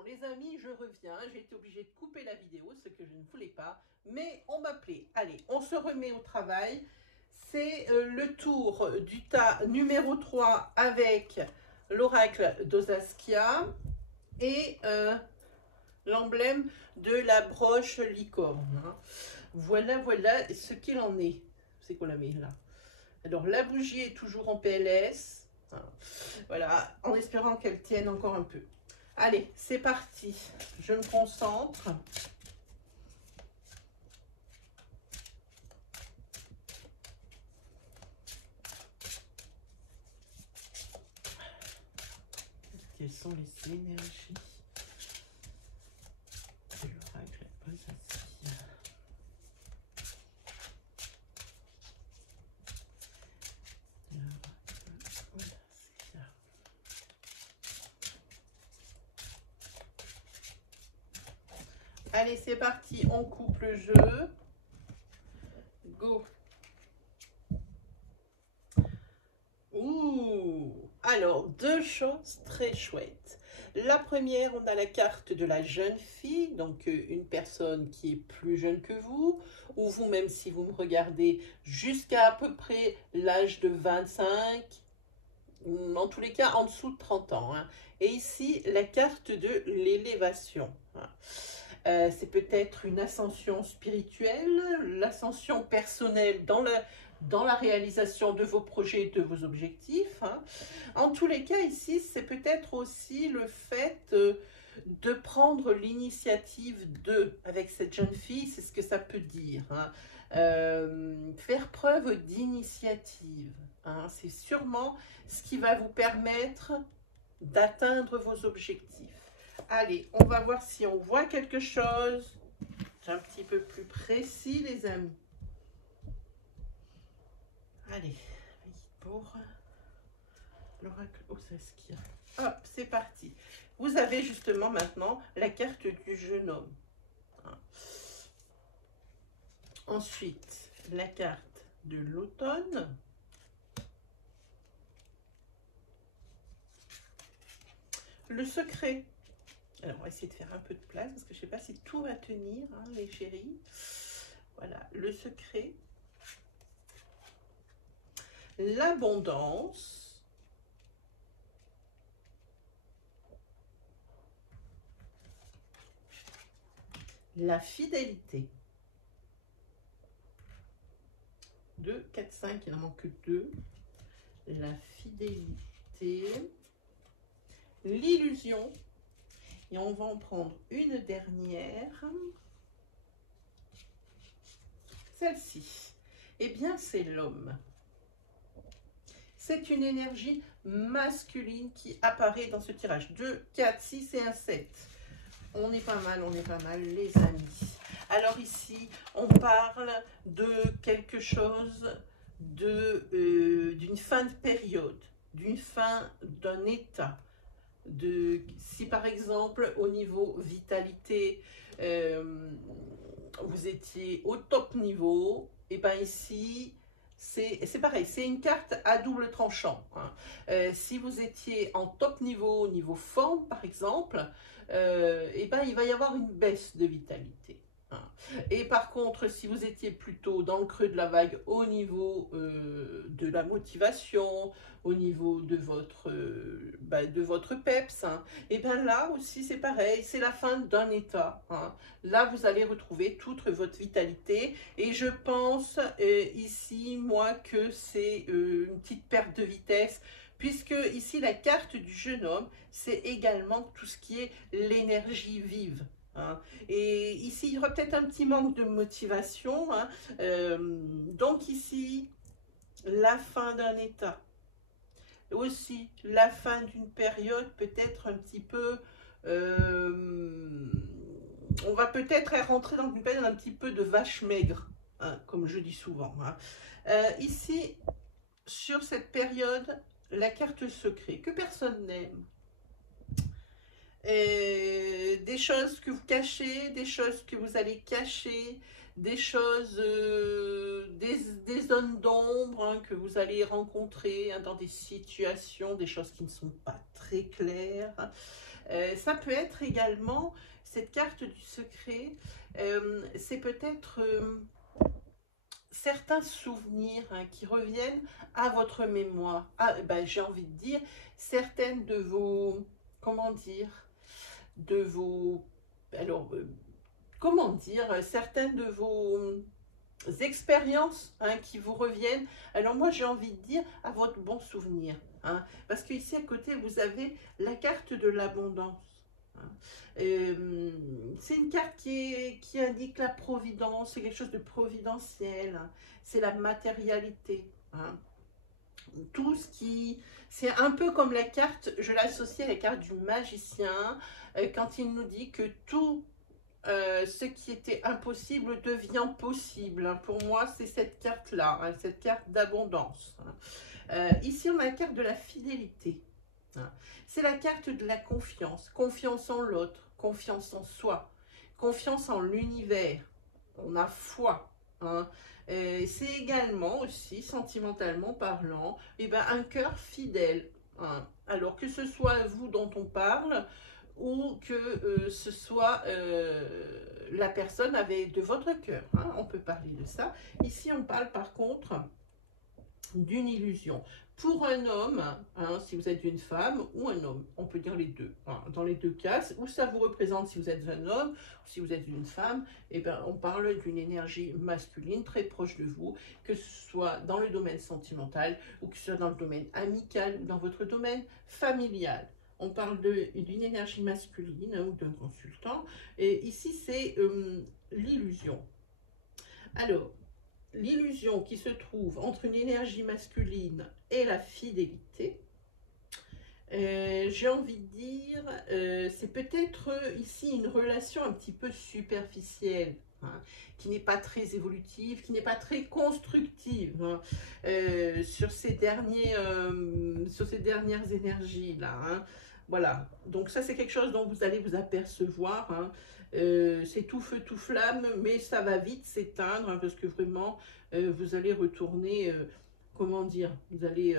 Bon les amis, je reviens, j'ai été obligée de couper la vidéo, ce que je ne voulais pas, mais on m'appelait. Allez, on se remet au travail. C'est le tour du tas numéro 3 avec l'oracle d'Osaskia et l'emblème de la broche licorne. Voilà, voilà ce qu'il en est. C'est qu'on la met là. Alors la bougie est toujours en PLS. Voilà, en espérant qu'elle tienne encore un peu. Allez, c'est parti. Je me concentre. Quelles sont les énergies de l'oracle Osaskia? Allez, c'est parti, on coupe le jeu. Go. Ouh. Alors, deux choses très chouettes. La première, on a la carte de la jeune fille, donc une personne qui est plus jeune que vous, ou vous-même si vous me regardez, jusqu'à à peu près l'âge de 25, en tous les cas en dessous de 30 ans. Et ici, la carte de l'élévation. C'est peut-être une ascension spirituelle, l'ascension personnelle dans la réalisation de vos projets et de vos objectifs. En tous les cas, ici, c'est peut-être aussi le fait de prendre l'initiative avec cette jeune fille, c'est ce que ça peut dire. Faire preuve d'initiative. C'est sûrement ce qui va vous permettre d'atteindre vos objectifs. Allez, on va voir si on voit quelque chose. C'est un petit peu plus précis, les amis. Allez, pour l'oracle Osaskia. Hop, c'est parti. Vous avez justement maintenant la carte du jeune homme. Ensuite, la carte de l'automne. Le secret. Alors, on va essayer de faire un peu de place parce que je ne sais pas si tout va tenir, les chéris. Voilà, le secret. L'abondance. La fidélité. 2, 4, 5, il en manque 2. La fidélité. L'illusion. Et on va en prendre une dernière. Celle-ci. Eh bien, c'est l'homme. C'est une énergie masculine qui apparaît dans ce tirage. 2, 4, 6 et un 7. On est pas mal, les amis. Alors ici, on parle de quelque chose d'une fin de période, d'une fin d'un état. Si par exemple au niveau vitalité vous étiez au top niveau, et bien ici c'est pareil, c'est une carte à double tranchant. Si vous étiez en top niveau, au niveau forme par exemple, et ben il va y avoir une baisse de vitalité. Et par contre, si vous étiez plutôt dans le creux de la vague au niveau de la motivation, au niveau de votre peps, et bien là aussi c'est pareil, c'est la fin d'un état. Là, vous allez retrouver toute votre vitalité. Et je pense ici, moi, que c'est une petite perte de vitesse, puisque ici, la carte du jeune homme, c'est également tout ce qui est l'énergie vive. Et ici, il y aura peut-être un petit manque de motivation. Donc ici, la fin d'un état. Aussi, la fin d'une période peut-être un petit peu... on va peut-être rentrer dans une période un petit peu de vache maigre, comme je dis souvent. Ici, sur cette période, la carte secret, que personne n'aime. Des choses que vous cachez, des choses que vous allez cacher, des choses, des zones d'ombre que vous allez rencontrer dans des situations, des choses qui ne sont pas très claires. Ça peut être également, cette carte du secret, c'est peut-être certains souvenirs hein, qui reviennent à votre mémoire. Ah, ben, j'ai envie de dire, certaines de vos, comment dire, de vos, alors, comment dire, certaines de vos expériences hein, qui vous reviennent. Alors moi j'ai envie de dire à votre bon souvenir. Hein, parce que ici à côté vous avez la carte de l'abondance. Hein. C'est une carte qui indique la providence, c'est quelque chose de providentiel. Hein, c'est la matérialité. Hein. Tout ce qui... C'est un peu comme la carte, je l'associe à la carte du magicien, quand il nous dit que tout ce qui était impossible devient possible. Pour moi, c'est cette carte-là, hein, cette carte d'abondance. Ici, on a la carte de la fidélité. Hein. C'est la carte de la confiance. Confiance en l'autre, confiance en soi, confiance en l'univers. On a foi. Hein. C'est également aussi, sentimentalement parlant, eh ben, un cœur fidèle. Hein. Alors que ce soit vous dont on parle, ou que ce soit la personne avec de votre cœur. Hein, on peut parler de ça. Ici, on parle par contre d'une illusion. Pour un homme, hein, si vous êtes une femme ou un homme, on peut dire les deux. Hein, dans les deux cas, où ça vous représente si vous êtes un homme ou si vous êtes une femme, eh ben, on parle d'une énergie masculine très proche de vous, que ce soit dans le domaine sentimental ou que ce soit dans le domaine amical ou dans votre domaine familial. On parle d'une énergie masculine hein, ou d'un consultant. Et ici, c'est l'illusion. Alors, l'illusion qui se trouve entre une énergie masculine et la fidélité, j'ai envie de dire, c'est peut-être ici une relation un petit peu superficielle. Hein, qui n'est pas très évolutive, qui n'est pas très constructive hein, sur ces dernières énergies-là. Hein. Voilà, donc ça c'est quelque chose dont vous allez vous apercevoir. Hein. C'est tout feu, tout flamme, mais ça va vite s'éteindre hein, parce que vraiment, vous allez retourner, comment dire, vous allez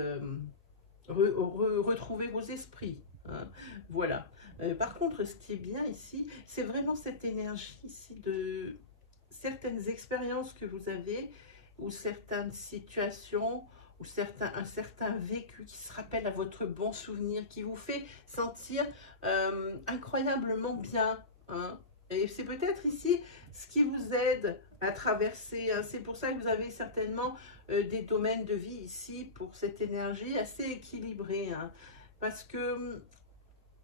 retrouver vos esprits. Hein. Voilà. Par contre, ce qui est bien ici, c'est vraiment cette énergie ici de certaines expériences que vous avez ou certaines situations ou un certain vécu qui se rappelle à votre bon souvenir, qui vous fait sentir incroyablement bien. Hein. Et c'est peut-être ici ce qui vous aide à traverser. Hein. C'est pour ça que vous avez certainement des domaines de vie ici pour cette énergie assez équilibrée. Hein. Parce que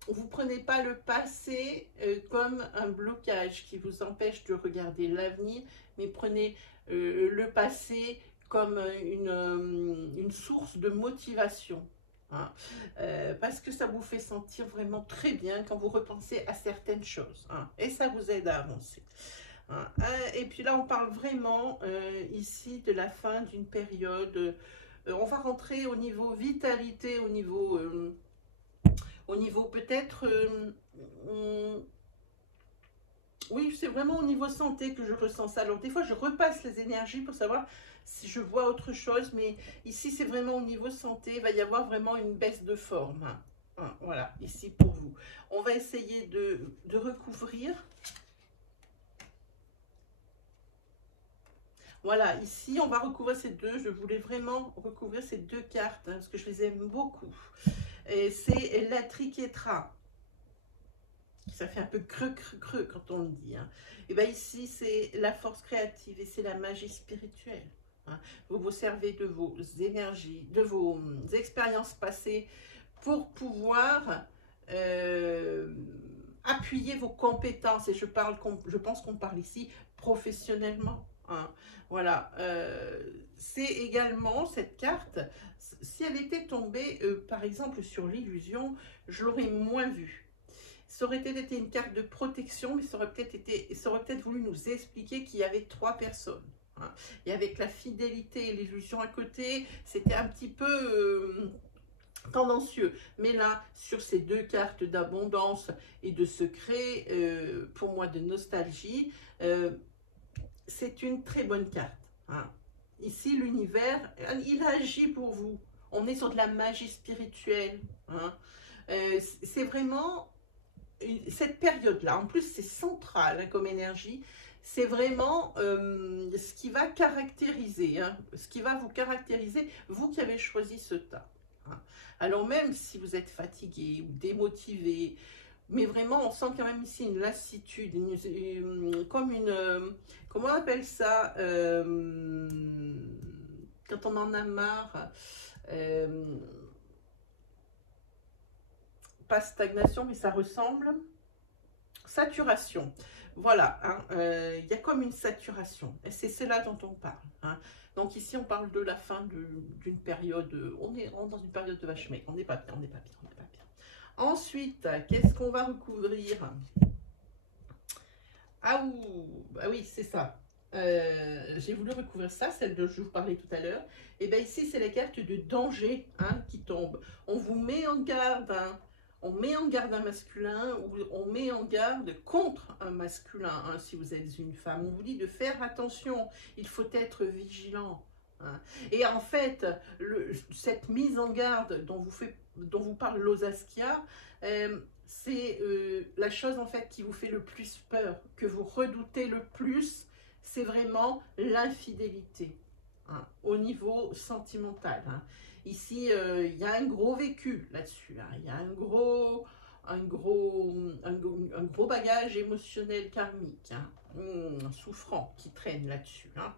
vous ne prenez pas le passé comme un blocage qui vous empêche de regarder l'avenir, mais prenez le passé comme une source de motivation. Hein, parce que ça vous fait sentir vraiment très bien quand vous repensez à certaines choses. Hein, et ça vous aide à avancer. Hein, et puis là, on parle vraiment ici de la fin d'une période. On va rentrer au niveau vitalité, au niveau peut-être, oui, c'est vraiment au niveau santé que je ressens ça. Alors des fois, je repasse les énergies pour savoir si je vois autre chose, mais ici, c'est vraiment au niveau santé. Il va y avoir vraiment une baisse de forme. Hein, voilà, ici pour vous. On va essayer de recouvrir. Voilà, ici, on va recouvrir ces deux. Je voulais vraiment recouvrir ces deux cartes, hein, parce que je les aime beaucoup. C'est la triquetra. Ça fait un peu creux quand on le dit. Hein. Et bien ici, c'est la force créative et c'est la magie spirituelle. Hein. Vous vous servez de vos énergies, de vos expériences passées pour pouvoir appuyer vos compétences. Et je pense qu'on parle ici professionnellement. Hein. Voilà. C'est également cette carte, si elle était tombée, par exemple, sur l'illusion, je l'aurais moins vue. Ça aurait peut-être été une carte de protection, mais ça aurait peut-être voulu nous expliquer qu'il y avait trois personnes. Hein. Et avec la fidélité et l'illusion à côté, c'était un petit peu tendancieux. Mais là, sur ces deux cartes d'abondance et de secret, pour moi de nostalgie, c'est une très bonne carte. Hein. Ici, l'univers, il agit pour vous. On est sur de la magie spirituelle. Hein. C'est vraiment cette période-là, en plus c'est central hein, comme énergie, c'est vraiment ce qui va caractériser, hein, ce qui va vous caractériser, vous qui avez choisi ce tas. Hein. Alors même si vous êtes fatigué ou démotivé, mais vraiment on sent quand même ici une lassitude, comme une, comment on appelle ça, quand on en a marre, pas stagnation, mais ça ressemble, saturation. Voilà, hein, y a comme une saturation. Et c'est cela dont on parle. Hein. Donc ici, on parle de la fin d'une période, on est dans une période de vache maigre. On n'est pas bien, on n'est pas bien, on n'est pas bien. Ensuite, qu'est-ce qu'on va recouvrir? Ah, oui, c'est ça. J'ai voulu recouvrir ça, celle dont je vous parlais tout à l'heure. Et bien ici, c'est la carte de danger hein, qui tombe. On vous met en garde, hein, on met en garde un masculin ou on met en garde contre un masculin, hein, si vous êtes une femme. On vous dit de faire attention, il faut être vigilant. Hein. Et en fait, cette mise en garde dont vous parle Lozaskia, c'est la chose en fait qui vous fait le plus peur, que vous redoutez le plus, c'est vraiment l'infidélité hein, au niveau sentimental. Hein. Ici, il y a un gros vécu là-dessus. Hein. Il y a un gros bagage émotionnel karmique, hein, souffrant, qui traîne là-dessus. Hein.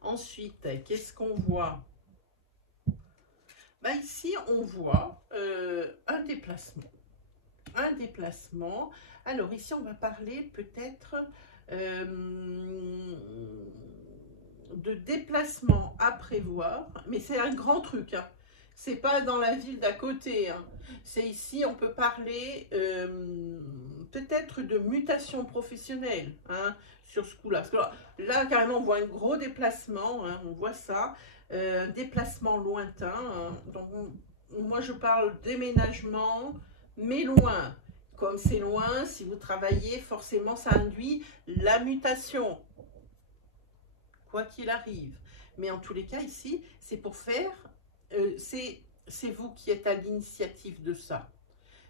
Ensuite, qu'est-ce qu'on voit? Ben ici, on voit un déplacement. Un déplacement. Alors ici, on va parler peut-être de déplacement à prévoir, mais c'est un grand truc. Hein. C'est pas dans la ville d'à côté. Hein. C'est ici, on peut parler peut-être de mutation professionnelle hein, sur ce coup-là. Parce que là, carrément, on voit un gros déplacement. Hein, on voit ça. Déplacement lointain. Hein. Donc, moi, je parle déménagement, mais loin. Comme c'est loin, si vous travaillez, forcément, ça induit la mutation. Quoi qu'il arrive. Mais en tous les cas, ici, c'est pour faire... c'est vous qui êtes à l'initiative de ça.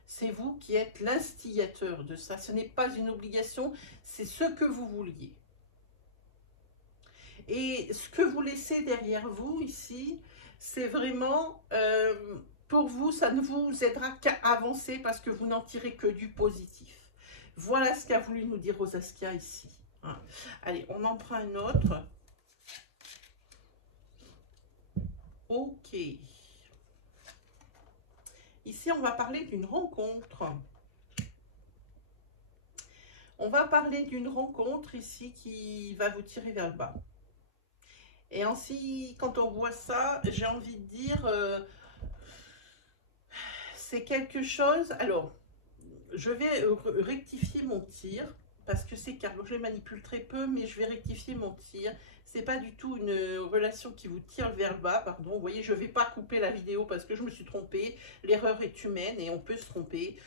C'est vous qui êtes l'instigateur de ça. Ce n'est pas une obligation, c'est ce que vous vouliez. Et ce que vous laissez derrière vous ici, c'est vraiment... pour vous, ça ne vous aidera qu'à avancer parce que vous n'en tirez que du positif. Voilà ce qu'a voulu nous dire Lozaskia ici. Hein. Allez, on en prend un autre. Ok. Ici, on va parler d'une rencontre. On va parler d'une rencontre ici qui va vous tirer vers le bas. Et ainsi, quand on voit ça, j'ai envie de dire, c'est quelque chose... Alors, je vais rectifier mon tir, parce que c'est car je les manipule très peu, mais je vais rectifier mon tir. C'est pas du tout une relation qui vous tire vers le bas, pardon. Vous voyez, je ne vais pas couper la vidéo parce que je me suis trompée. L'erreur est humaine et on peut se tromper.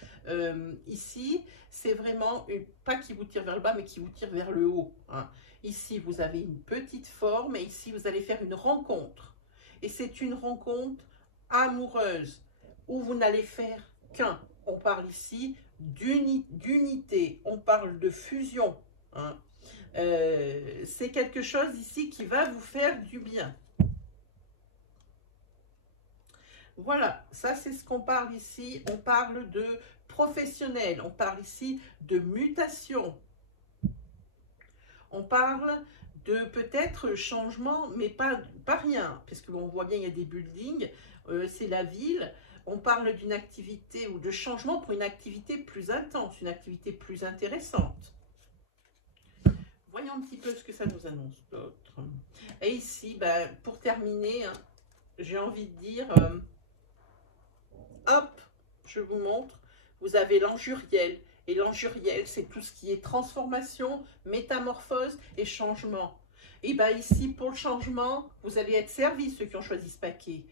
Ici, c'est vraiment pas qui vous tire vers le bas, mais qui vous tire vers le haut. Hein. Ici, vous avez une petite forme et ici, vous allez faire une rencontre. Et c'est une rencontre amoureuse où vous n'allez faire qu'un. On parle ici d'unité, on parle de fusion. Hein. C'est quelque chose ici qui va vous faire du bien. Voilà, ça c'est ce qu'on parle ici. On parle de professionnel, on parle ici de mutation. On parle de peut-être changement, mais pas rien, parce qu'on voit bien il y a des buildings, c'est la ville. On parle d'une activité ou de changement pour une activité plus intense, une activité plus intéressante. Voyons un petit peu ce que ça nous annonce d'autre. Et ici, ben, pour terminer, hein, j'ai envie de dire, hop, je vous montre, vous avez l'Anjuriel. Et l'Anjuriel, c'est tout ce qui est transformation, métamorphose et changement. Et bien ici, pour le changement, vous allez être servis, ceux qui ont choisi ce paquet.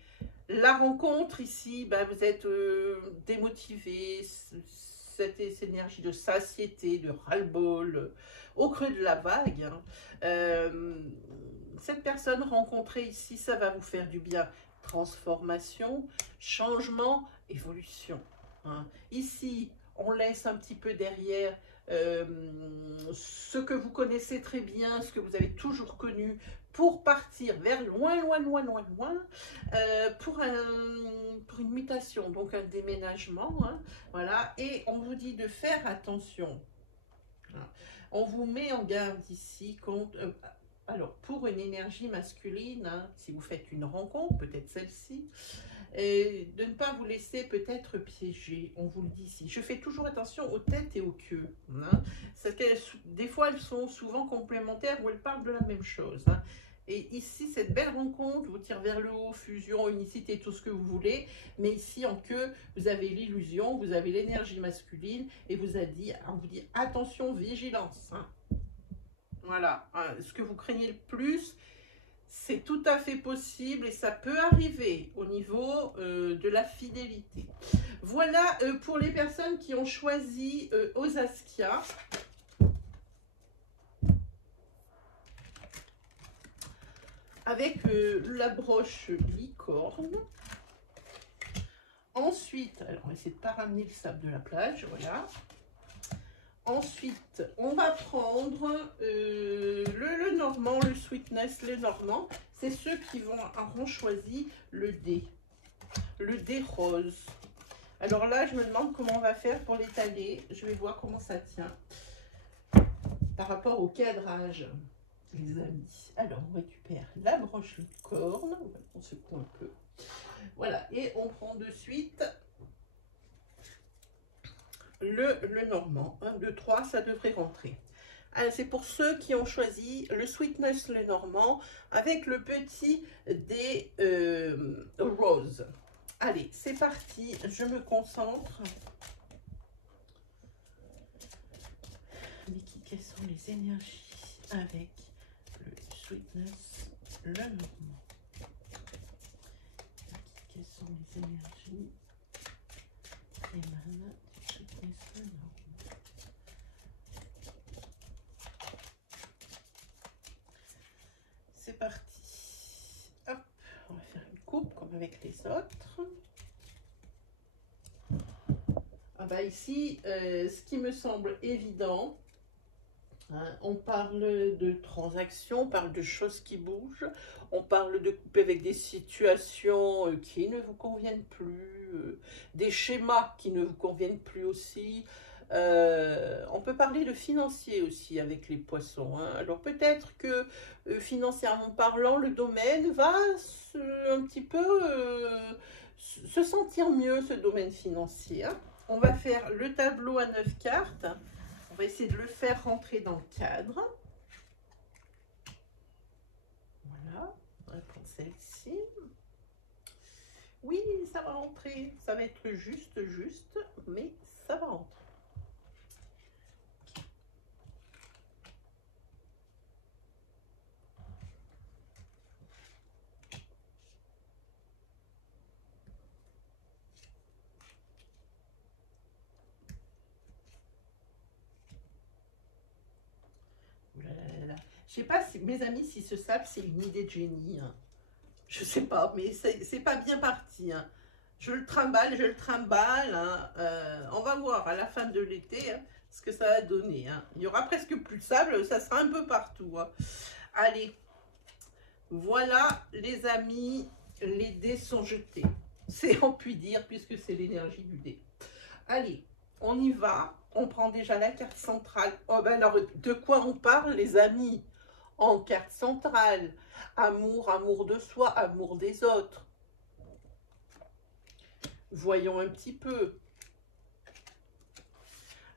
La rencontre ici, ben, vous êtes démotivé, cette énergie de satiété, de ras-le-bol, au creux de la vague. Hein. Cette personne rencontrée ici, ça va vous faire du bien. Transformation, changement, évolution. Hein. Ici, on laisse un petit peu derrière ce que vous connaissez très bien, ce que vous avez toujours connu, pour partir vers loin, loin, loin, loin, loin, pour une mutation, donc un déménagement, hein, voilà, et on vous dit de faire attention. On vous met en garde ici contre... alors, pour une énergie masculine, hein, si vous faites une rencontre, peut-être celle-ci, de ne pas vous laisser peut-être piéger, on vous le dit ici. Je fais toujours attention aux têtes et aux queues. Hein. Des fois, elles sont souvent complémentaires ou elles parlent de la même chose. Hein. Et ici, cette belle rencontre vous tire vers le haut, fusion, unicité, tout ce que vous voulez. Mais ici, en queue, vous avez l'illusion, vous avez l'énergie masculine et on vous dit attention, vigilance. Hein. Voilà, ce que vous craignez le plus, c'est tout à fait possible et ça peut arriver au niveau de la fidélité. Voilà pour les personnes qui ont choisi Osaskia. Avec la broche licorne. Ensuite, alors on va essayer de ne pas ramener le sable de la plage, voilà. Ensuite, on va prendre le normand, le sweetness, le normand. C'est ceux qui auront choisi le dé rose. Alors là, je me demande comment on va faire pour l'étaler. Je vais voir comment ça tient par rapport au cadrage, les amis. Alors, on récupère la broche licorne. On secoue un peu. Voilà, et on prend de suite le normand. 1, 2, 3, ça devrait rentrer. C'est pour ceux qui ont choisi le sweetness, le normand, avec le petit des roses. Allez, c'est parti, je me concentre. Quelles sont les énergies avec le sweetness, le normand? Quelles sont les énergies qui émanent du sweetness, le normand? C'est parti. Hop, on va faire une coupe comme avec les autres. Ah bah ici, ce qui me semble évident, hein, on parle de transactions, on parle de choses qui bougent, on parle de couper avec des situations qui ne vous conviennent plus, des schémas qui ne vous conviennent plus aussi. On peut parler de financier aussi avec les poissons. Hein. Alors peut-être que financièrement parlant, le domaine va un petit peu se sentir mieux, ce domaine financier. Hein. On va faire le tableau à 9 cartes. On va essayer de le faire rentrer dans le cadre. Voilà, on va prendre celle-ci. Oui, ça va rentrer. Ça va être juste, mais ça va rentrer. Je sais pas si mes amis, si ce sable, c'est une idée de génie. Hein. Je sais pas, mais c'est pas bien parti. Hein. Je le trimballe. Hein. On va voir à la fin de l'été hein, ce que ça va donner. Hein. Il y aura presque plus de sable, ça sera un peu partout. Hein. Allez, voilà les amis, les dés sont jetés. C'est on peut dire puisque c'est l'énergie du dé. Allez, on y va. On prend déjà la carte centrale. Oh ben alors, de quoi on parle les amis? En carte centrale, amour, amour de soi, amour des autres. Voyons un petit peu.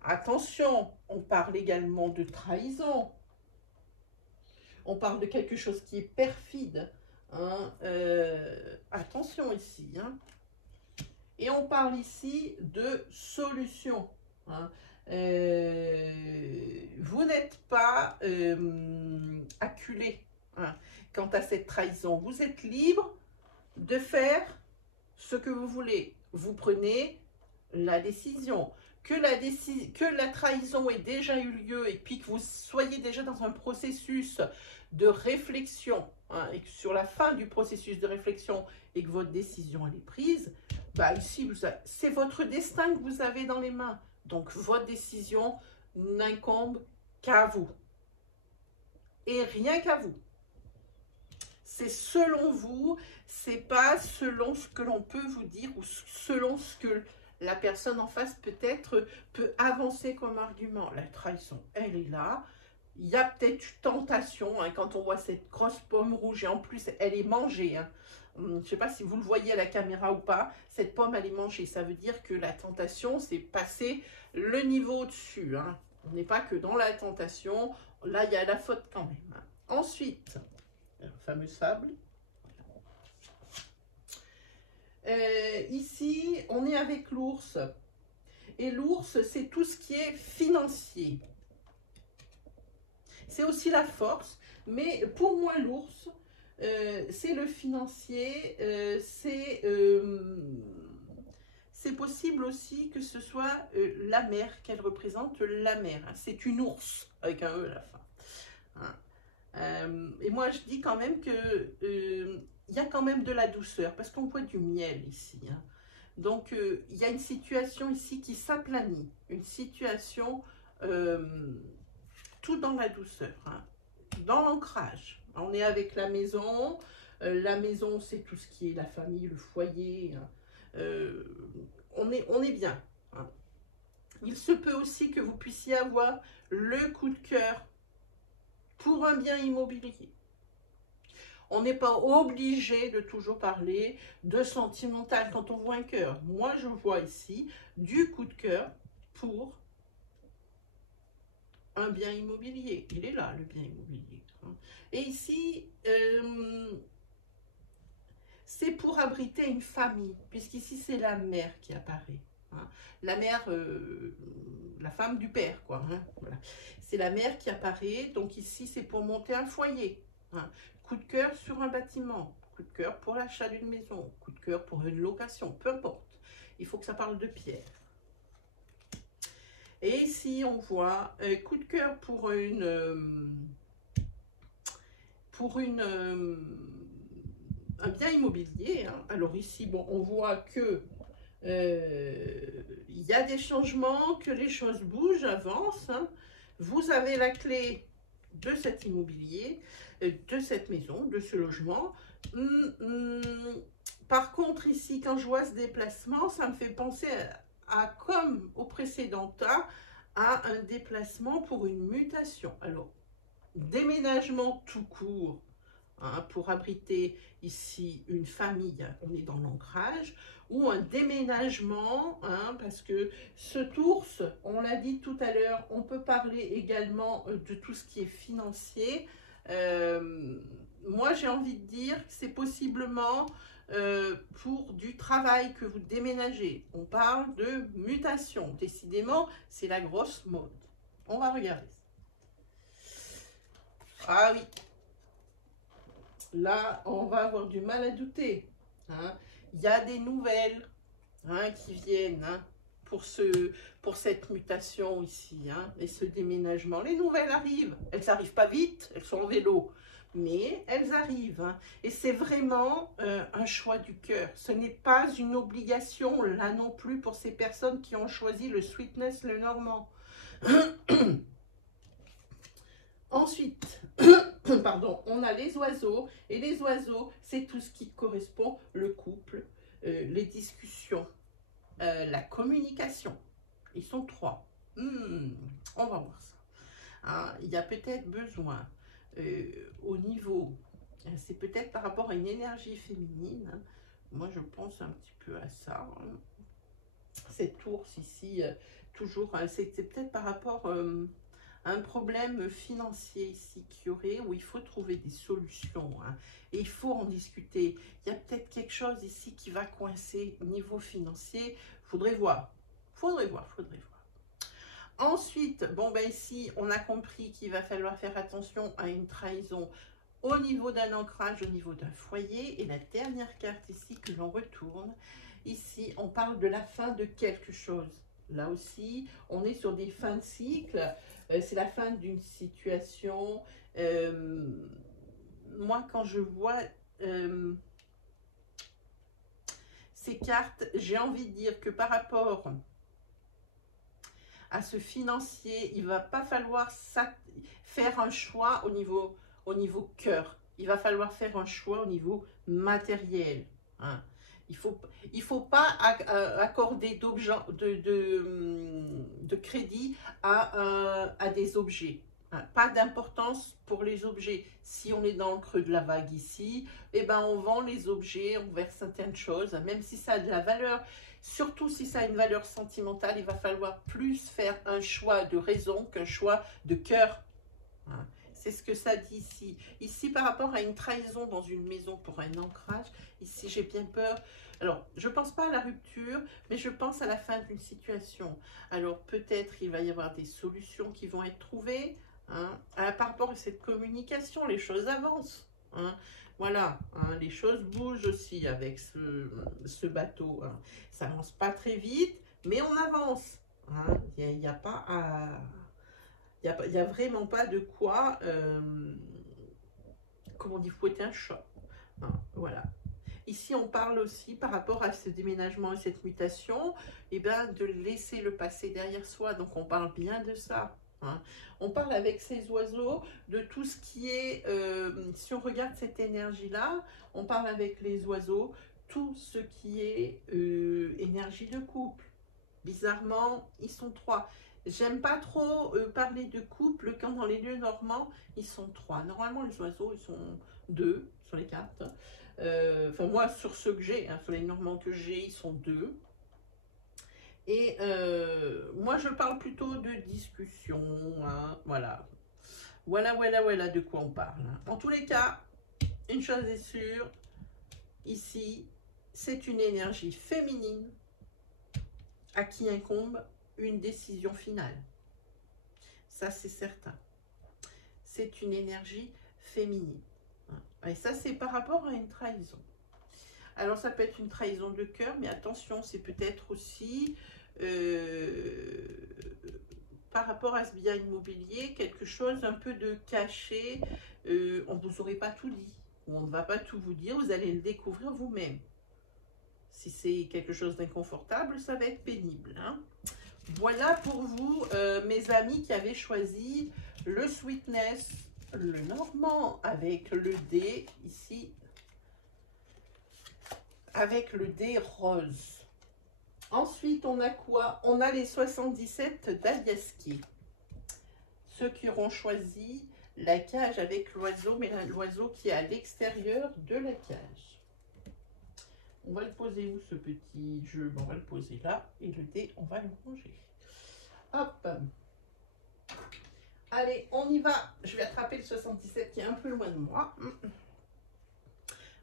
Attention, on parle également de trahison. On parle de quelque chose qui est perfide. Hein. Attention ici. Hein. Et on parle ici de solution. Hein. Vous n'êtes pas acculé hein, quant à cette trahison. Vous êtes libre de faire ce que vous voulez. Vous prenez la décision. Que la trahison ait déjà eu lieu et puis que vous soyez déjà dans un processus de réflexion hein, et que sur la fin du processus de réflexion et que votre décision elle est prise, bah ici c'est votre destin que vous avez dans les mains. Donc, votre décision n'incombe qu'à vous. Et rien qu'à vous. C'est selon vous, c'est pas selon ce que l'on peut vous dire ou selon ce que la personne en face peut-être peut avancer comme argument. La trahison, elle est là. Il y a peut-être une tentation hein, quand on voit cette grosse pomme rouge et en plus elle est mangée. Hein. Je ne sais pas si vous le voyez à la caméra ou pas, cette pomme elle est mangée. Ça veut dire que la tentation c'est passer le niveau au-dessus. Hein. On n'est pas que dans la tentation, là il y a la faute quand même. Hein. Ensuite, la fameuse fable. Ici, on est avec l'ours. Et l'ours, c'est tout ce qui est financier. C'est aussi la force. Mais pour moi, l'ours, c'est le financier. C'est possible aussi que ce soit la mère, qu'elle représente la mère. C'est une ours, avec un E à la fin. Hein. Et moi, je dis quand même que il y a quand même de la douceur, parce qu'on voit du miel ici. Hein. Donc, il y a une situation ici qui s'aplanit, une situation tout dans la douceur, hein, dans l'ancrage. On est avec la maison c'est tout ce qui est la famille, le foyer. Hein. On est bien. Hein. Il se peut aussi que vous puissiez avoir le coup de cœur pour un bien immobilier. On n'est pas obligé de toujours parler de sentimental quand on voit un cœur. Moi, je vois ici du coup de cœur pour un bien immobilier. Il est là, le bien immobilier. Et ici, c'est pour abriter une famille, puisqu'ici, c'est la mère qui apparaît. Hein. La mère, la femme du père, quoi. Hein. Voilà. C'est la mère qui apparaît. Donc ici, c'est pour monter un foyer. Hein. Coup de cœur sur un bâtiment, coup de cœur pour l'achat d'une maison, coup de cœur pour une location, peu importe. Il faut que ça parle de pierre. Et ici, on voit coup de cœur pour un bien immobilier. Hein. Alors ici, bon, on voit que il y a des changements, que les choses bougent, avancent. Hein. Vous avez la clé de cet immobilier, de cette maison, de ce logement. Par contre, ici, quand je vois ce déplacement, ça me fait penser comme au précédent tas, à un déplacement pour une mutation. Alors, déménagement tout court, hein, pour abriter ici une famille, on est dans l'ancrage, ou un déménagement, hein, parce que ce ours, on l'a dit tout à l'heure, on peut parler également de tout ce qui est financier. Moi, j'ai envie de dire que c'est possiblement pour du travail que vous déménagez. On parle de mutation. Décidément, c'est la grosse mode. On va regarder. Ah oui. Là, on va avoir du mal à douter. Hein. Il y a des nouvelles hein, qui viennent hein, pour cette mutation ici, hein, et ce déménagement. Les nouvelles arrivent. Elles n'arrivent pas vite, elles sont en vélo, mais elles arrivent. Hein, et c'est vraiment un choix du cœur. Ce n'est pas une obligation, là non plus, pour ces personnes qui ont choisi le sweetness, le normand. Ensuite, pardon, on a les oiseaux. Et les oiseaux, c'est tout ce qui correspond, le couple, les discussions, la communication. Ils sont 3. On va voir ça. Hein, il y a peut-être besoin au niveau, c'est peut-être par rapport à une énergie féminine. Hein. Moi, je pense un petit peu à ça. Hein. Cette ours ici, toujours, hein, c'est peut-être par rapport un problème financier ici qu'il y aurait, où il faut trouver des solutions, hein, et il faut en discuter. Il y a peut-être quelque chose ici qui va coincer au niveau financier. Faudrait voir. Ensuite, bon ben ici, on a compris qu'il va falloir faire attention à une trahison au niveau d'un ancrage, au niveau d'un foyer. Et la dernière carte ici que l'on retourne, ici, on parle de la fin de quelque chose. Là aussi, on est sur des fins de cycle. C'est la fin d'une situation. Moi, quand je vois ces cartes, j'ai envie de dire que par rapport à ce financier. Il va pas falloir faire un choix au niveau cœur. Il va falloir faire un choix au niveau matériel. Hein. Il faut pas accorder de crédit à des objets. Hein. Pas d'importance pour les objets. Si on est dans le creux de la vague ici, eh ben on vend les objets envers certaines choses, même si ça a de la valeur. Surtout si ça a une valeur sentimentale, il va falloir plus faire un choix de raison qu'un choix de cœur. Hein. C'est ce que ça dit ici. Ici, par rapport à une trahison dans une maison pour un ancrage, ici, j'ai bien peur. Alors, je ne pense pas à la rupture, mais je pense à la fin d'une situation. Alors, peut-être il va y avoir des solutions qui vont être trouvées. Hein. Par rapport à cette communication, les choses avancent. Hein. Voilà, hein, les choses bougent aussi avec ce bateau. Hein. Ça n'avance pas très vite, mais on avance. Hein. Il n'y a pas à... Il n'y a vraiment pas de quoi, comment on dit, fouetter un chat. Hein, voilà. Ici, on parle aussi par rapport à ce déménagement et cette mutation, eh ben, de laisser le passé derrière soi. Donc, on parle bien de ça. Hein. On parle avec ces oiseaux de tout ce qui est, si on regarde cette énergie-là, on parle avec les oiseaux, tout ce qui est énergie de couple. Bizarrement, ils sont 3. J'aime pas trop parler de couple quand dans les lieux normands, ils sont 3. Normalement, les oiseaux, ils sont 2 sur les cartes. Enfin, moi, sur ceux que j'ai, hein, sur les normands que j'ai, ils sont 2. Et moi, je parle plutôt de discussion. Hein, voilà. Voilà de quoi on parle. Hein. En tous les cas, une chose est sûre, ici, c'est une énergie féminine à qui incombe une décision finale. Ça, c'est certain. C'est une énergie féminine. Et ça, c'est par rapport à une trahison. Alors, ça peut être une trahison de cœur, mais attention, c'est peut-être aussi par rapport à ce bien immobilier, quelque chose un peu de caché. On ne vous aurait pas tout dit, ou on ne va pas tout vous dire, vous allez le découvrir vous-même. Si c'est quelque chose d'inconfortable, ça va être pénible. Hein. Voilà pour vous, mes amis qui avaient choisi le Sweetness, le Normand avec le dé ici, avec le dé rose. Ensuite, on a quoi? On a les 77 d'Aliaski. Ceux qui auront choisi la cage avec l'oiseau, mais l'oiseau qui est à l'extérieur de la cage. On va le poser où ce petit jeu? On va le poser là et le dé, on va le ranger. Hop. Allez, on y va. Je vais attraper le 77 qui est un peu loin de moi.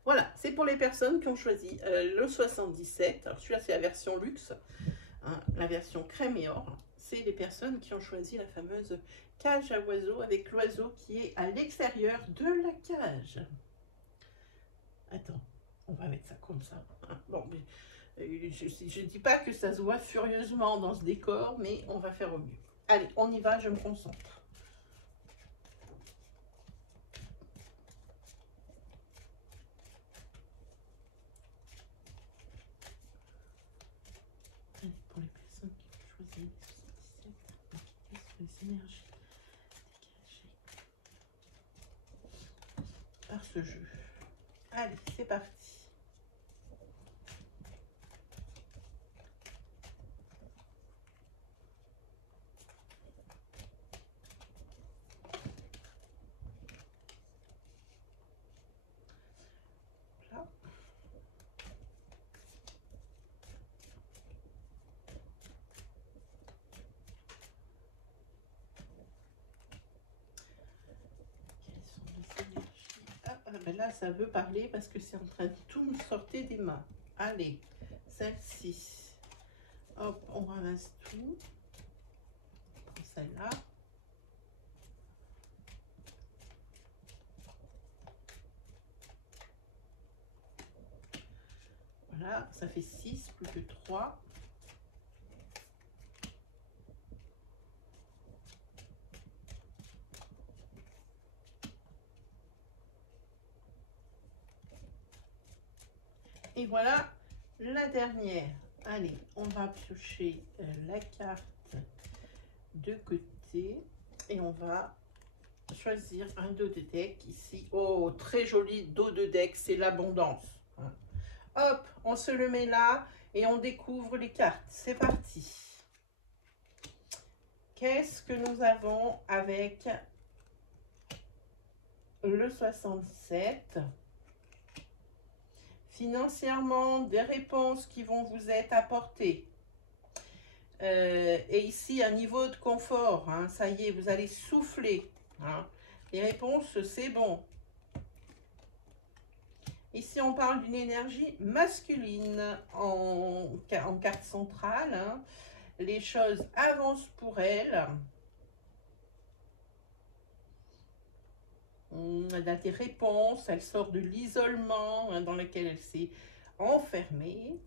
Voilà, c'est pour les personnes qui ont choisi le 77. Alors celui-là, c'est la version luxe. Hein, la version crème et or. C'est les personnes qui ont choisi la fameuse cage à oiseaux avec l'oiseau qui est à l'extérieur de la cage. Attends. On va mettre ça comme ça. Bon, mais, je ne dis pas que ça se voit furieusement dans ce décor, mais on va faire au mieux. Allez, on y va, je me concentre. Allez, pour les personnes qui ont choisi les 77, les énergies dégagées par ce jeu. Allez, c'est parti. Ben là, ça veut parler parce que c'est en train de tout me sortir des mains. Allez, 5-6. Hop, on ramasse tout. On prend celle-là. Voilà, ça fait 6 plus que 3. Et voilà la dernière. Allez, on va piocher la carte de côté et on va choisir un dos de deck ici. Oh, très joli dos de deck, c'est l'abondance. Hop, on se le met là et on découvre les cartes. C'est parti. Qu'est-ce que nous avons avec le 67? Financièrement, des réponses qui vont vous être apportées. Et ici, un niveau de confort. Hein, ça y est, vous allez souffler. Hein. Les réponses, c'est bon. Ici, on parle d'une énergie masculine en carte centrale. Hein. Les choses avancent pour elle. Elle a des réponses. Elle sort de l'isolement hein, dans lequel elle s'est enfermée.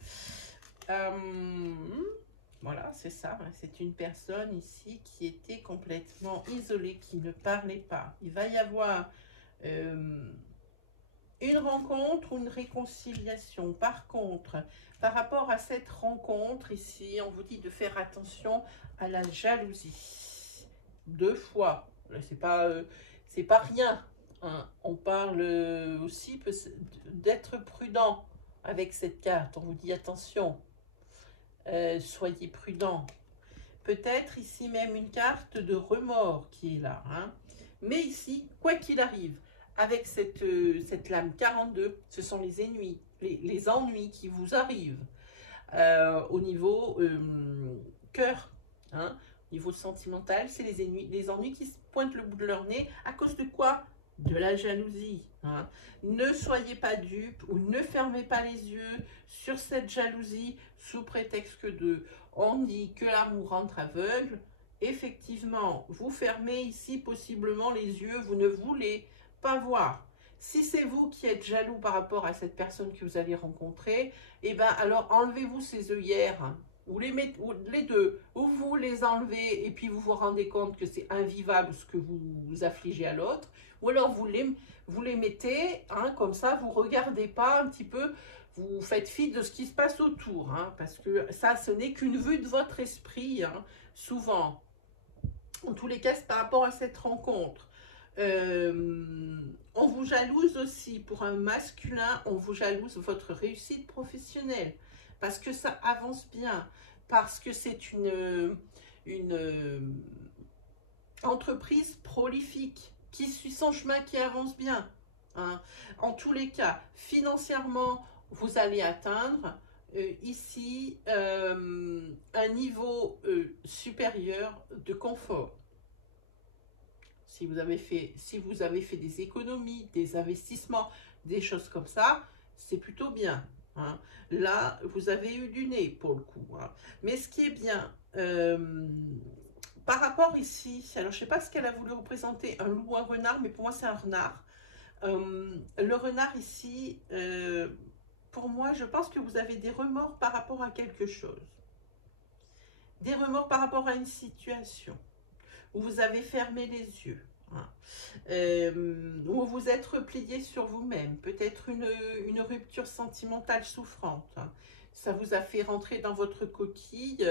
Voilà, c'est ça. C'est une personne ici qui était complètement isolée, qui ne parlait pas. Il va y avoir une rencontre ou une réconciliation. Par contre, par rapport à cette rencontre, ici, on vous dit de faire attention à la jalousie. 2 fois. C'est pas rien. Hein. On parle aussi d'être prudent avec cette carte. On vous dit attention. Soyez prudent. Peut-être ici même une carte de remords qui est là. Hein. Mais ici, quoi qu'il arrive, avec cette lame 42, ce sont les ennuis, les ennuis qui vous arrivent au niveau cœur. Hein. Au niveau sentimental, c'est les ennuis qui se pointent le bout de leur nez. À cause de quoi? De la jalousie. Hein. Ne soyez pas dupes ou ne fermez pas les yeux sur cette jalousie sous prétexte que on dit que l'amour rend aveugle. Effectivement, vous fermez ici possiblement les yeux, vous ne voulez pas voir. Si c'est vous qui êtes jaloux par rapport à cette personne que vous allez rencontrer, eh bien alors enlevez-vous ces œillères. Hein. Ou les deux, ou vous les enlevez et puis vous vous rendez compte que c'est invivable ce que vous affligez à l'autre, ou alors vous les mettez, hein, comme ça, vous ne regardez pas un petit peu, vous faites fi de ce qui se passe autour, hein, parce que ça, ce n'est qu'une vue de votre esprit, hein, souvent. En tous les cas, c'est par rapport à cette rencontre. On vous jalouse aussi, pour un masculin, on vous jalouse votre réussite professionnelle. Parce que ça avance bien, parce que c'est une entreprise prolifique, qui suit son chemin, qui avance bien. Hein. En tous les cas, financièrement, vous allez atteindre ici un niveau supérieur de confort. Si vous avez fait des économies, des investissements, des choses comme ça, c'est plutôt bien. Hein. Là, vous avez eu du nez pour le coup. Hein. Mais ce qui est bien, par rapport ici, alors je ne sais pas ce qu'elle a voulu représenter, un loup ou un renard, mais pour moi c'est un renard. Le renard ici, pour moi, je pense que vous avez des remords par rapport à quelque chose. Des remords par rapport à une situation où vous avez fermé les yeux. Hein. Où vous êtes replié sur vous-même, peut-être une rupture sentimentale souffrante. Hein. Ça vous a fait rentrer dans votre coquille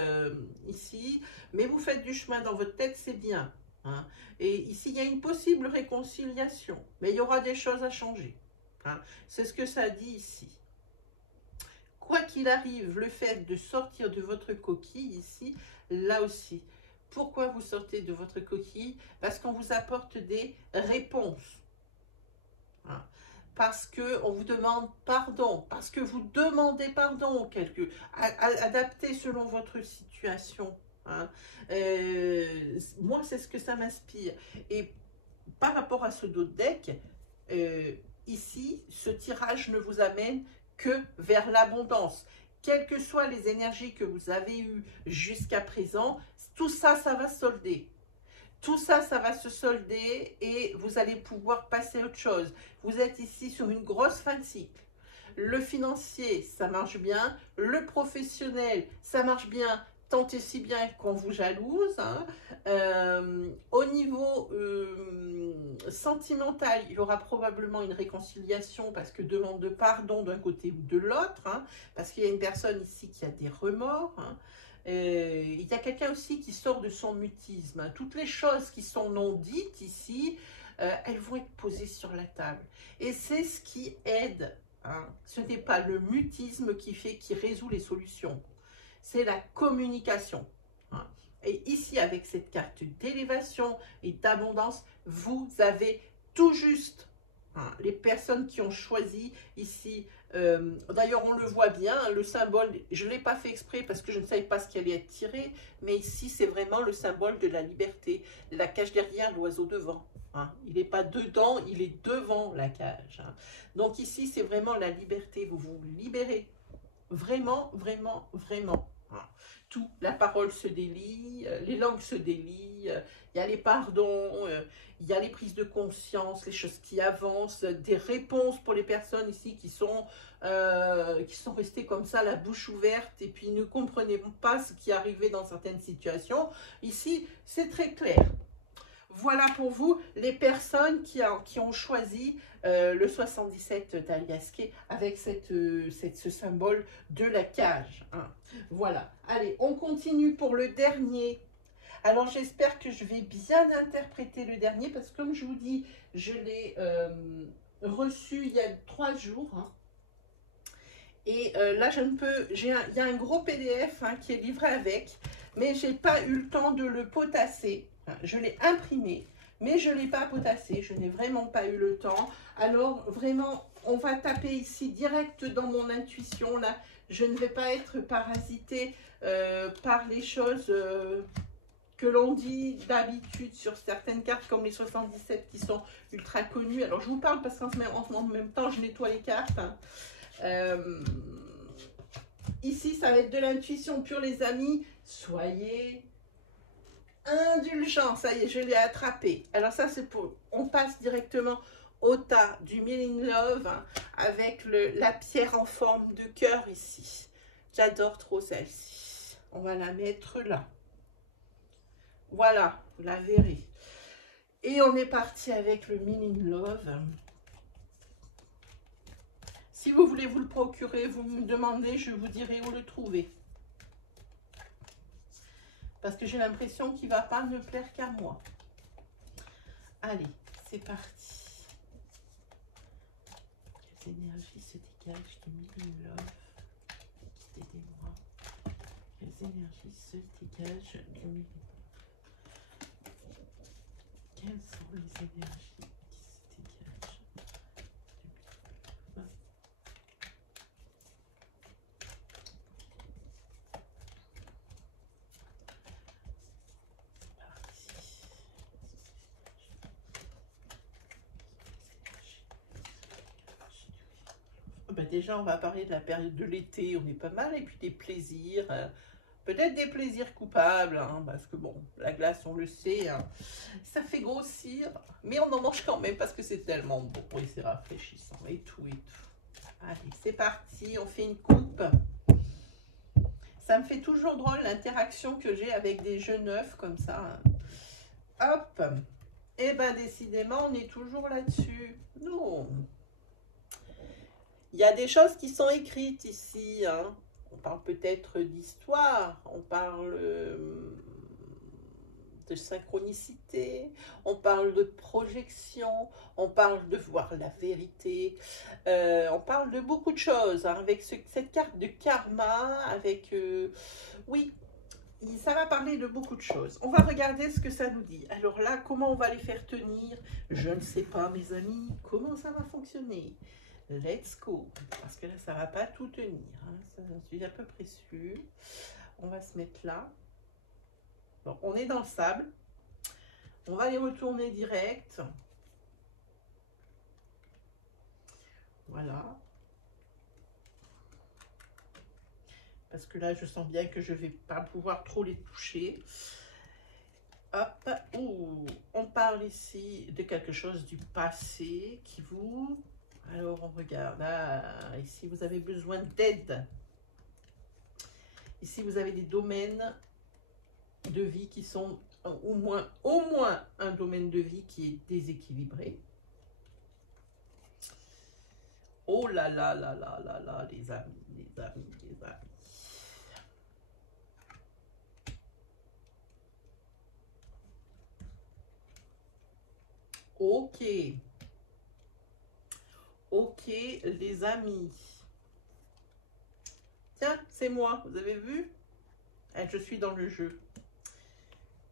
ici, mais vous faites du chemin dans votre tête, c'est bien. Hein. Et ici, il y a une possible réconciliation, mais il y aura des choses à changer. Hein. C'est ce que ça dit ici. Quoi qu'il arrive, le fait de sortir de votre coquille ici, là aussi, pourquoi vous sortez de votre coquille? Parce qu'on vous apporte des réponses. Hein. Parce qu'on vous demande pardon. Parce que vous demandez pardon. Adapté selon votre situation. Hein. Moi, c'est ce que ça m'inspire. Et par rapport à ce dos de deck, ici, ce tirage ne vous amène que vers l'abondance. Quelles que soient les énergies que vous avez eues jusqu'à présent, tout ça, ça va solder. Tout ça, ça va se solder et vous allez pouvoir passer à autre chose. Vous êtes ici sur une grosse fin de cycle. Le financier, ça marche bien. Le professionnel, ça marche bien. Tant et si bien qu'on vous jalouse. Hein. Au niveau sentimental, il y aura probablement une réconciliation parce que demande de pardon d'un côté ou de l'autre. Hein, parce qu'il y a une personne ici qui a des remords. Hein. Il y a quelqu'un aussi qui sort de son mutisme. Hein. Toutes les choses qui sont non dites ici, elles vont être posées sur la table. Et c'est ce qui aide. Hein. Ce n'est pas le mutisme qui résout les solutions. C'est la communication. Hein. Et ici, avec cette carte d'élévation et d'abondance, vous avez tout juste hein, les personnes qui ont choisi ici. D'ailleurs, on le voit bien, hein, le symbole, je ne l'ai pas fait exprès parce que je ne savais pas ce qui allait être tiré, mais ici, c'est vraiment le symbole de la liberté. La cage derrière, l'oiseau devant. Hein. Il n'est pas dedans, il est devant la cage. Hein. Donc ici, c'est vraiment la liberté. Vous vous libérez. Vraiment, vraiment, vraiment. Hein. Tout, la parole se délie, les langues se délient, il y a les pardons, il y a les prises de conscience, les choses qui avancent, des réponses pour les personnes ici qui sont restées comme ça, la bouche ouverte, et puis ne comprenaient pas ce qui arrivait dans certaines situations. Ici, c'est très clair. Voilà pour vous les personnes qui ont choisi le 77 d'Aliasqué avec ce symbole de la cage. Hein. Voilà. Allez, on continue pour le dernier. Alors, j'espère que je vais bien interpréter le dernier parce que comme je vous dis, je l'ai reçu il y a 3 jours. Hein. Et là, je ne peux... il y a un gros PDF hein, qui est livré avec, mais je n'ai pas eu le temps de le potasser. Je l'ai imprimé, mais je ne l'ai pas potassé. Je n'ai vraiment pas eu le temps. Alors, vraiment, on va taper ici direct dans mon intuition. Là, je ne vais pas être parasitée par les choses que l'on dit d'habitude sur certaines cartes, comme les 77 qui sont ultra connues. Alors, je vous parle parce qu'en même temps, je nettoie les cartes. Hein. Ici, ça va être de l'intuition pure, les amis. Soyez indulgents. Ça y est, je l'ai attrapé. Alors ça, c'est pour... On passe directement au tas du Mille in Love hein, avec la pierre en forme de cœur ici. J'adore trop celle-ci. On va la mettre là. Voilà, vous la verrez. Et on est parti avec le Mille in Love. Si vous voulez vous le procurer, vous me demandez, je vous dirai où le trouver. Parce que j'ai l'impression qu'il ne va pas me plaire qu'à moi. Allez, c'est parti. Quelles énergies se dégagent du Mille in Love? Aidez-moi. Quelles énergies se dégagent du Mille in Love? Quelles sont les énergies qui se dégagent du Mille in Love? Ben déjà, on va parler de la période de l'été, on est pas mal, et puis des plaisirs, peut-être des plaisirs coupables, hein, parce que bon, la glace, on le sait, hein, ça fait grossir, mais on en mange quand même parce que c'est tellement bon, et c'est rafraîchissant, et tout, et tout. Allez, c'est parti, on fait une coupe. Ça me fait toujours drôle l'interaction que j'ai avec des jeux neufs comme ça. Hein. Hop, et ben décidément, on est toujours là-dessus. Non. Il y a des choses qui sont écrites ici. Hein. On parle peut-être d'histoire, on parle de synchronicité, on parle de projection, on parle de voir la vérité, on parle de beaucoup de choses. Hein, avec cette carte de karma, avec... oui, ça va parler de beaucoup de choses. On va regarder ce que ça nous dit. Alors là, comment on va les faire tenir? Je ne sais pas, mes amis. Comment ça va fonctionner? Let's go. Parce que là, ça ne va pas tout tenir. Hein. Ça, j'en suis à peu près sûre. On va se mettre là. Bon, on est dans le sable. On va les retourner direct. Voilà. Parce que là, je sens bien que je ne vais pas pouvoir trop les toucher. Hop. Ouh. On parle ici de quelque chose du passé qui vous... Alors, on regarde. Ah, ici, vous avez besoin d'aide. Ici, vous avez des domaines de vie qui sont au moins un domaine de vie qui est déséquilibré. Oh là là, les amis, les amis, les amis. Ok. Ok, les amis. Tiens, c'est moi, vous avez vu? Je suis dans le jeu.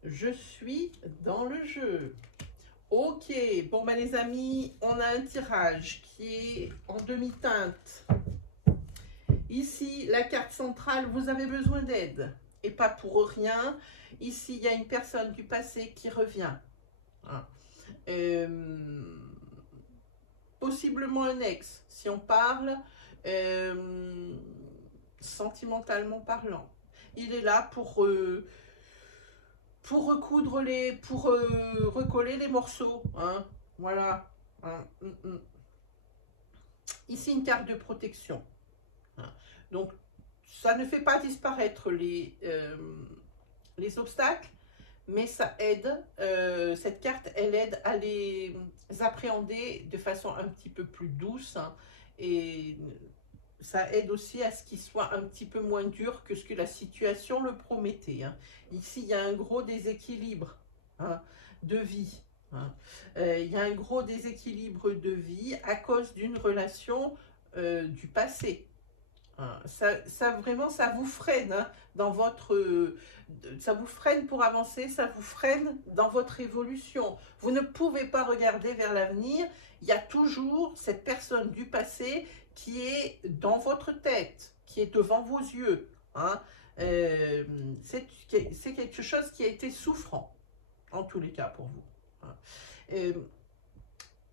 Je suis dans le jeu. Ok, bon ben les amis, on a un tirage qui est en demi-teinte. Ici, la carte centrale, vous avez besoin d'aide. Et pas pour rien. Ici, il y a une personne du passé qui revient. Possiblement un ex, si on parle sentimentalement parlant. Il est là pour recoudre pour recoller les morceaux. Hein. Voilà. Hein. Ici, une carte de protection. Hein. Donc, ça ne fait pas disparaître les obstacles, mais ça aide, cette carte, elle aide à les appréhender de façon un petit peu plus douce, hein, et ça aide aussi à ce qu'il soit un petit peu moins dur que ce que la situation le promettait. Hein. Ici, il y a un gros déséquilibre, hein, de vie. Hein. Il y a un gros déséquilibre de vie à cause d'une relation du passé. Ça vraiment, ça vous freine, hein, dans votre... ça vous freine pour avancer, ça vous freine dans votre évolution. Vous ne pouvez pas regarder vers l'avenir. Il y a toujours cette personne du passé qui est dans votre tête, qui est devant vos yeux. Hein. C'est quelque chose qui a été souffrant, en tous les cas pour vous. Hein.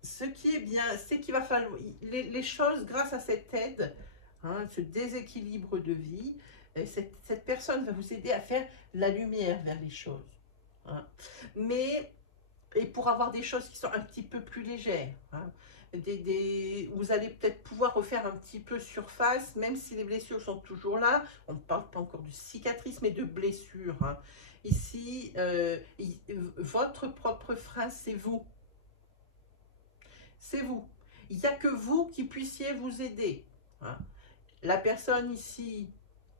Ce qui est bien, c'est qu'il va falloir... Les choses, grâce à cette aide... Hein, ce déséquilibre de vie, cette personne va vous aider à faire la lumière vers les choses. Hein. Et pour avoir des choses qui sont un petit peu plus légères. Hein. Vous allez peut-être pouvoir refaire un petit peu surface, même si les blessures sont toujours là. On ne parle pas encore de cicatrices, mais de blessures. Hein. Ici, votre propre frein, c'est vous. C'est vous. Il n'y a que vous qui puissiez vous aider. Hein. La personne ici,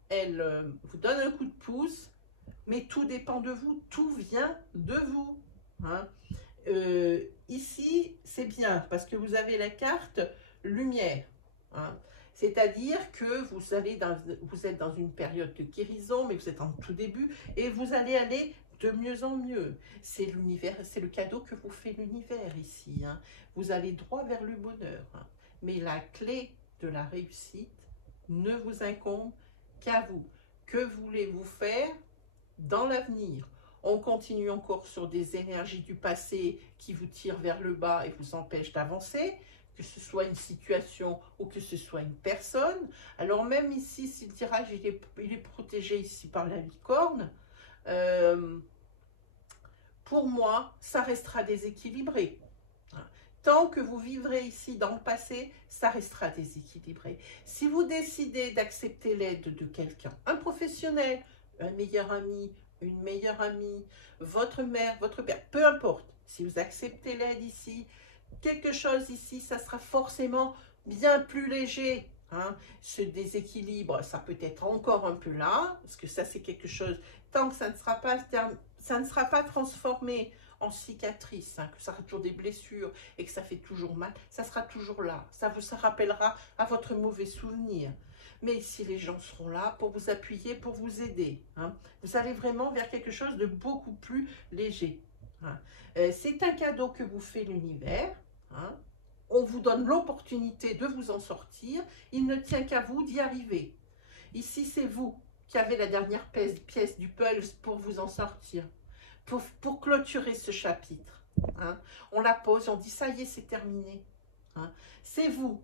elle vous donne un coup de pouce, mais tout dépend de vous, tout vient de vous. Hein. Ici, c'est bien, parce que vous avez la carte lumière. Hein. C'est-à-dire que vous êtes dans une période de guérison, mais vous êtes en tout début, et vous allez aller de mieux en mieux. C'est l'univers, c'est le cadeau que vous fait l'univers ici. Hein. Vous allez droit vers le bonheur. Hein. Mais la clé de la réussite ne vous incombe qu'à vous. Que voulez-vous faire dans l'avenir? On continue encore sur des énergies du passé qui vous tirent vers le bas et vous empêchent d'avancer, que ce soit une situation ou que ce soit une personne. Alors même ici, si le tirage il est protégé ici par la licorne, pour moi, ça restera déséquilibré. Tant que vous vivrez ici dans le passé, ça restera déséquilibré. Si vous décidez d'accepter l'aide de quelqu'un, un professionnel, un meilleur ami, une meilleure amie, votre mère, votre père, peu importe, si vous acceptez l'aide ici, quelque chose ici, ça sera forcément bien plus léger. Hein. Ce déséquilibre, ça peut être encore un peu là, parce que ça c'est quelque chose, tant que ça ne sera pas transformé en cicatrice, hein, que ça sera toujours des blessures et que ça fait toujours mal, ça sera toujours là. Ça vous rappellera à votre mauvais souvenir. Mais ici, les gens seront là pour vous appuyer, pour vous aider. Hein. Vous allez vraiment vers quelque chose de beaucoup plus léger. Hein. C'est un cadeau que vous fait l'univers. Hein. On vous donne l'opportunité de vous en sortir. Il ne tient qu'à vous d'y arriver. Ici, c'est vous qui avez la dernière pièce du puzzle pour vous en sortir. Pour clôturer ce chapitre. Hein. On la pose, on dit ça y est, c'est terminé. Hein. C'est vous.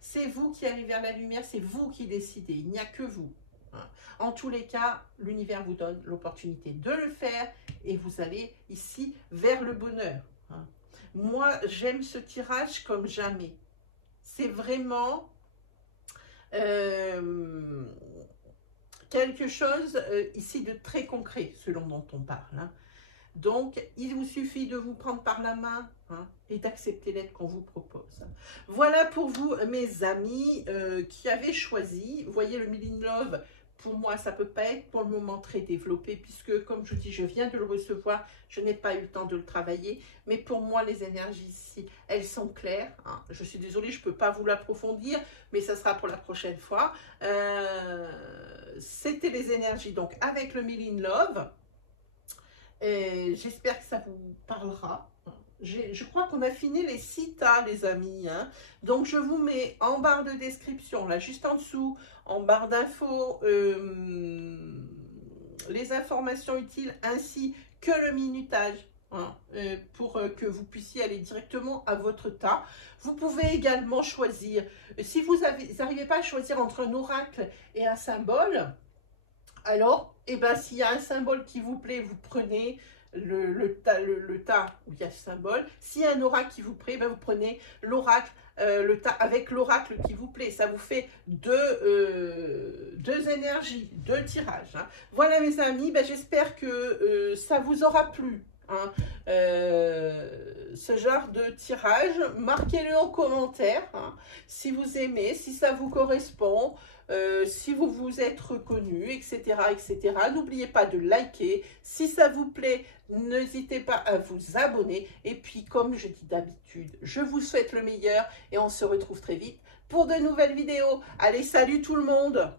C'est vous qui allez vers la lumière, c'est vous qui décidez, il n'y a que vous. Hein. En tous les cas, l'univers vous donne l'opportunité de le faire et vous allez ici vers le bonheur. Hein. Moi, j'aime ce tirage comme jamais. C'est vraiment quelque chose ici de très concret, selon dont on parle. Hein. Donc, il vous suffit de vous prendre par la main, hein, et d'accepter l'aide qu'on vous propose. Voilà pour vous, mes amis, qui avez choisi, vous voyez le Mille in Love, pour moi, ça ne peut pas être pour le moment très développé puisque, comme je dis, je viens de le recevoir, je n'ai pas eu le temps de le travailler. Mais pour moi, les énergies ici, elles sont claires. Hein. Je suis désolée, je ne peux pas vous l'approfondir, mais ça sera pour la prochaine fois. C'était les énergies, donc, avec le Milin Love. J'espère que ça vous parlera. Je crois qu'on a fini les 6 tas, les amis. Hein. Donc, je vous mets en barre de description, là, juste en dessous, en barre d'infos, les informations utiles ainsi que le minutage. Hein, pour que vous puissiez aller directement à votre tas. Vous pouvez également choisir, si vous n'arrivez pas à choisir entre un oracle et un symbole, alors, eh ben, s'il y a un symbole qui vous plaît, vous prenez le tas où il y a ce symbole. S'il y a un oracle qui vous plaît, ben, vous prenez l'oracle, le tas avec l'oracle qui vous plaît. Ça vous fait deux énergies, 2 tirages. Hein. Voilà mes amis, ben, j'espère que ça vous aura plu. Hein, ce genre de tirage, marquez-le en commentaire hein, si vous aimez, si ça vous correspond, si vous vous êtes reconnu, etc. etc. N'oubliez pas de liker, si ça vous plaît, n'hésitez pas à vous abonner et puis comme je dis d'habitude, je vous souhaite le meilleur et on se retrouve très vite pour de nouvelles vidéos. Allez, salut tout le monde!